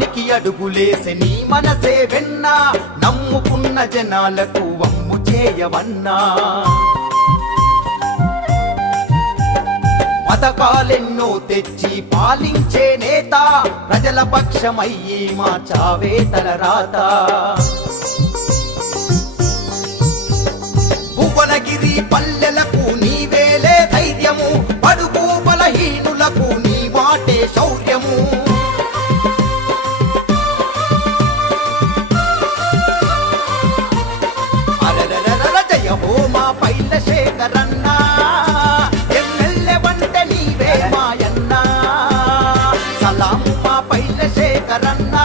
విజయానికి అడుగులేసే నీ మనసే వెన్నా నమ్ముకున్న జనాలకు వమ్ము చేయవన్నా పథకాలెన్నో తెచ్చి పాలించే నేత ప్రజల పక్షమయ్యి మా చావే తలరాత భువనగిరి పల్లెలకు నీవేలే ధైర్యము బడుగు బలహీనులకు నీ మాటే శౌర్యము అరరరర జయ హో మా పైల శేఖరన్నా సలాము మా పైల శేఖరన్నా